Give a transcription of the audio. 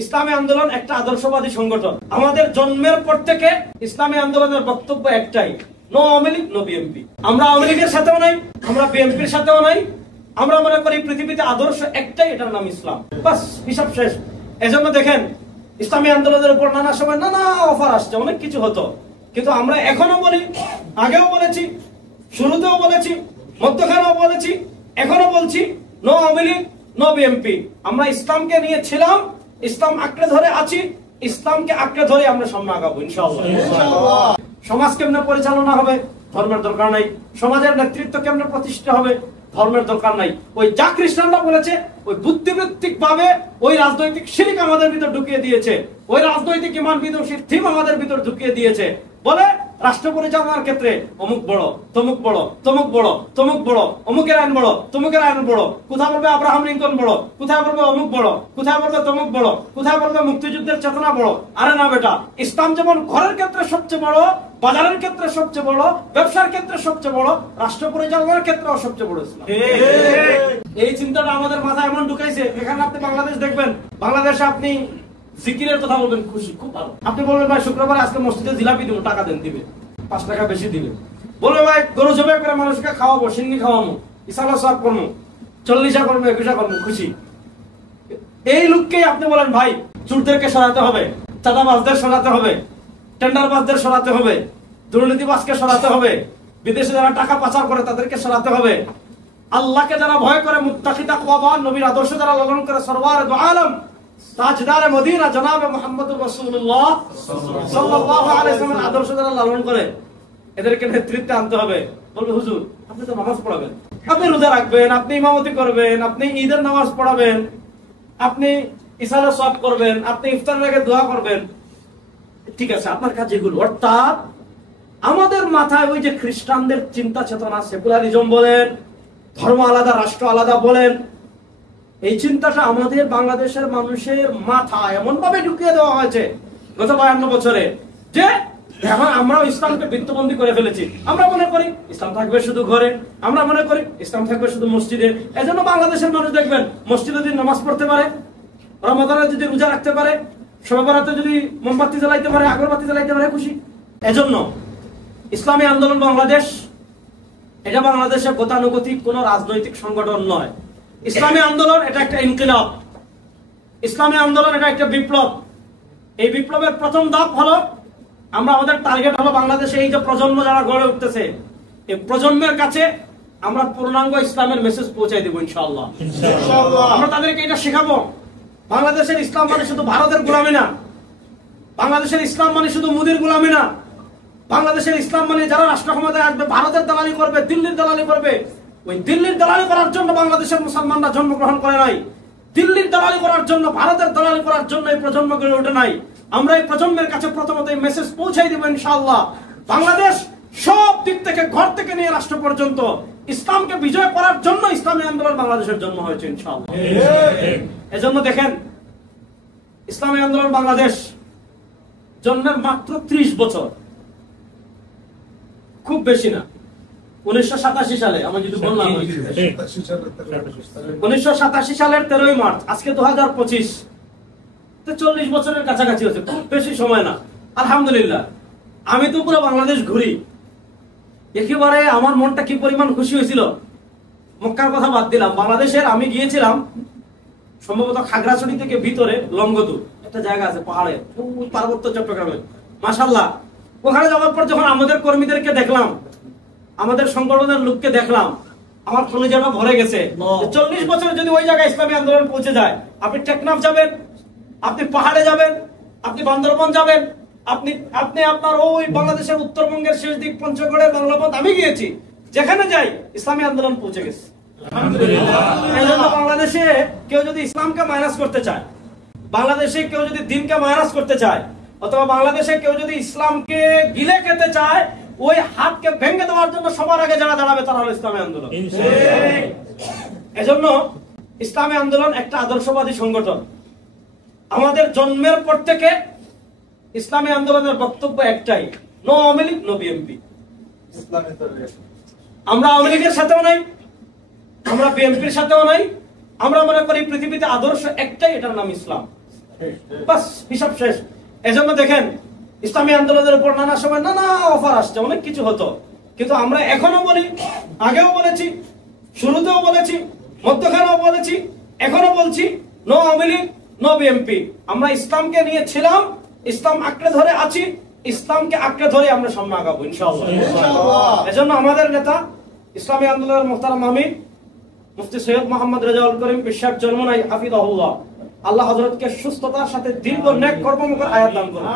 ইসলামী আন্দোলন একটা আদর্শবাদী সংগঠন। আমাদের জন্মের পর থেকে ইসলামী আন্দোলনের বক্তব্য একটাই, no Awami League, no BNP. আমরা আওয়ামী লীগের সাথেও নাই, আমরা বিএনপির সাথেও নাই। আমরা মনে করি পৃথিবীতে আদর্শ একটাই, এটার নাম ইসলাম। বাস, হিসাব শেষ। এজন্য দেখেন ইসলামী আন্দোলনের উপর নানা সময় নানা অফার আসছে, অনেক কিছু হতো, কিন্তু আমরা এখনো বলি, আগেও বলেছি, শুরুতেও বলেছি, মধ্যখানেও বলেছি, এখনো বলছি, no Awami League, no BNP. আমরা ইসলামকে নিয়ে ছিলাম, ইসলাম আঁকড়ে ধরে আছি, ইসলামকে আঁকড়ে ধরে আমরা সামনে আগাবো ইনশাআল্লাহ। সমাজ কেমনে পরিচালনা হবে, ধর্মের দরকার নাই। সমাজের নেতৃত্ব কেমনে প্রতিষ্ঠা হবে, ধর্মের দরকার নাই। ওই যা খ্রিস্টানরা বলেছে, ওই বুদ্ধিবৃত্তিক ভাবে ওই রাজনৈতিক শিরিক আমাদের ভিতর ঢুকিয়ে দিয়েছে, ওই রাজনৈতিক ইমান বিদ্বেষীর থিম আমাদের ভিতর ঢুকিয়ে দিয়েছে। বলে রাষ্ট্র পরিচালনার ক্ষেত্রে অমুক বড়, তমুক বড়, তমুক বড়, তমুক বড়, অমুকের আইন বড়, তমুকের আইন বড়। কোথায় বলবে আব্রাহাম লিঙ্কন বড়, কোথায় বলবে অমুক বড়, কোথায় বলবে তমুক বড়, কোথায় বলবে মুক্তিযুদ্ধের চেতনা বড়। আরে না বেটা, ইসলাম যেমন ঘরের ক্ষেত্রে সবচেয়ে বড়, বাজারের ক্ষেত্রে সবচেয়ে বড়, ব্যবসার ক্ষেত্রে সবচেয়ে বড়, রাষ্ট্র পরিচালনার ক্ষেত্রেও সবচেয়ে বড় ইসলাম। এই চিন্তাটা আমাদের মাথায় এমন ঢুকাইছে। এখানে আপনি বাংলাদেশ দেখবেন, বাংলাদেশে আপনি জিকিরের কথা বলবেন, খুশি, খুব ভালো। আপনি বলবেন ভাই শুক্রবার আজকে মসজিদে জিলাপি দিব, টাকা দেন, দিবে 5 টাকা বেশি দিবে। বলবে ভাই গরু জবাই করে মানুষকে খাওয়াবো, সিন্নি খাওয়াবো, ইসালা সব করবো, 40 করবো, 21 করবো, খুশি। এই লোককেই আপনি বলেন ভাই চোরদেরকে সরাতে হবে, চাঁদাবাজদের সরাতে হবে, টেন্ডারবাজদের সরাতে হবে, দুর্নীতিবাজকে সরাতে হবে, বিদেশে যারা টাকা পাচার করে তাদেরকে সরাতে হবে, আল্লাহকে যারা ভয় করে, মুত্তাকি তাকওয়াবান, নবীর আদর্শ যারা লালন করে, সরওয়ারে দু আলম তাজদারে মদিনা জনাবে মুহাম্মদুর রাসূলুল্লাহ সাল্লাল্লাহু আলাইহি ওয়াসাল্লামের আদর্শ যারা লালন করে, এদেরকে নেতৃত্বে আনতে হবে। বলবে হুজুর আপনি তো নামাজ পড়াবেন, আপনি রোজা রাখবেন, আপনি ইমামতি করবেন, আপনি ঈদের নামাজ পড়াবেন, আপনি ইসালা সওয়াব করবেন, আপনি ইফতারের আগে দোয়া করবেন, ঠিক আছে আপনার কাজ এগুলো। অর্থাৎ আমাদের মাথায় ওই যে খ্রিস্টানদের চিন্তা চেতনা, সেকুলারিজম বলেন, ধর্ম আলাদা রাষ্ট্র আলাদা বলেন, এই চিন্তাটা আমাদের বাংলাদেশের মানুষের মাথায় এমন ভাবে ঢুকিয়ে দেওয়া হয়েছে গত 52 বছরে যে এখন আমরাও ইসলামকে বৃত্তবন্দী করে ফেলেছি। আমরা মনে করি ইসলাম থাকবে শুধু ঘরে, আমরা মনে করি ইসলাম থাকবে শুধু মসজিদে। এজন্য বাংলাদেশের মানুষ দেখবেন মসজিদে যদি নামাজ পড়তে পারে, রমাদানে যদি রোজা রাখতে পারে, শবে বরাতে যদি মোমবাতি জ্বালাইতে পারে, আগরবাতি জ্বালাইতে পারে, খুশি। এজন্য ইসলামী আন্দোলন বাংলাদেশ এটা বাংলাদেশের গতানুগতিক কোন রাজনৈতিক সংগঠন নয়। ইসলামী আন্দোলন এটা একটা ইনকিলাব, ইসলামী আন্দোলন এটা একটা বিপ্লব। এই বিপ্লবের প্রথম ধাপ হলো, আমরা আমাদের টার্গেট হলো বাংলাদেশে এই যে প্রজন্ম যারা গড়ে উঠতেছে, এই প্রজন্মের কাছে আমরা পূর্ণাঙ্গ ইসলামের মেসেজ পৌঁছাই দেবো ইনশাআল্লাহ। আমরা তাদেরকে এটা শেখাবো, বাংলাদেশের ইসলাম মানে শুধু ভারতের গোলামি না, বাংলাদেশের ইসলাম মানে শুধু মোদির গোলামি না, বাংলাদেশের ইসলাম মানে যারা রাষ্ট্র ক্ষমতায় আসবে ভারতের দালালি করবে, দিল্লির দালালি করবে। ওই দিল্লির দালালি করার জন্য বাংলাদেশের মুসলমানরা জন্মগ্রহণ করে নাই, দিল্লির দালালি করার জন্য, ভারতের দালালি করার জন্য এই প্রজন্ম গড়ে ওঠে নাই। আমরা এই প্রজন্মের কাছে প্রথমত এই মেসেজ পৌঁছাই দেব ইনশাআল্লাহ। বাংলাদেশ সব দিক থেকে, ঘর থেকে নিয়ে রাষ্ট্র পর্যন্ত ইসলামকে বিজয় করার জন্য ইসলামী আন্দোলন বাংলাদেশের জন্ম হয়েছে ইনশাআল্লাহ। এজন্য দেখেন ইসলামী আন্দোলন বাংলাদেশ জন্মের মাত্র 30 বছর, খুব বেশি না। 1987 সালে আমরা যদি বললাম 1987 সালের 13ই মার্চ, আজকে 2025, তো 40 বছরের কাছাকাছি হচ্ছে, খুব বেশি সময় না। আলহামদুলিল্লাহ আমি তো পুরো বাংলাদেশ ঘুরি, একেবারে আমার মনটা কি পরিমাণ খুশি হয়েছিল। মক্কার কথা বাদ দিলাম, বাংলাদেশের আমি গিয়েছিলাম সম্ভবত খাগড়াছড়ি থেকে ভিতরে লংগদু একটা জায়গা আছে পাহাড়ে, পার্বত্য চট্টগ্রামে, মাশাআল্লাহ। ওখানে যাওয়ার পর যখন আমাদের কর্মীদেরকে দেখলাম, আমাদের সংগঠনের লোককে দেখলাম, আমার কলিজাটা ভরে গেছে। 40 বছর যদি ওই জায়গায় ইসলামী আন্দোলন পৌঁছে যায়, আপনি টেকনাফ যাবেন, আপনি পাহাড়ে যাবেন, আপনি বান্দরবান যাবেন, আপনি আপনার ওই বাংলাদেশের উত্তরবঙ্গের শেষ দিক পঞ্চগড়ের বাংলাপথ আমি গিয়েছি, যেখানে যাই ইসলামী আন্দোলন পৌঁছে গেছে। এই জন্য বাংলাদেশে কেউ যদি ইসলামকে মাইনাস করতে চায়, বাংলাদেশে কেউ যদি দিনকে মাইনাস করতে চায়, অথবা বাংলাদেশে কেউ যদি ইসলামকে গিলে খেতে চায়, ওই হাতকে ভেঙে দেওয়ার জন্য সবার আগে যারা দাঁড়াবে তারা হলো ইসলামী আন্দোলন। এজন্য ইসলামী আন্দোলন একটা আদর্শবাদী সংগঠন। আমাদের জন্মের পর থেকে ইসলামী আন্দোলনের বক্তব্য একটাই, no Awami League, no BNP. আমরা আওয়ামী লীগের সাথেও নাই, আমরা বিএনপির সাথেও নাই। আমরা মনে করি পৃথিবীতে আদর্শ একটাই, এটার নাম ইসলাম। বাস হিসাব শেষ। এজন্য দেখেন ইসলামী আন্দোলনের উপর নানা সময় নানা অফার আসছে, অনেক কিছু হতো, কিন্তু আমরা এখনো বলি, আগেও বলেছি, শুরুতেও বলেছি, মধ্যখানেও বলেছি, এখনো বলছি, no Awami League, no BNP. আমরা ইসলামকে নিয়ে ছিলাম, ইসলাম আঁকড়ে ধরে আছি, ইসলামকে আঁকড়ে ধরে আমরা সামনে আগাবো ইনশাআল্লাহ। এজন্য আমাদের নেতা ইসলামী আন্দোলনের মুহতারাম আমির মুফতি সৈয়দ মোহাম্মদ রেজাউল করিম বিশ্বাস জন্মনাই হাফিজাহুল্লাহ, আল্লাহ হযরতকে সুস্থতার সাথে দীর্ঘ নেক কর্মমুখর আয়াত দান করুন।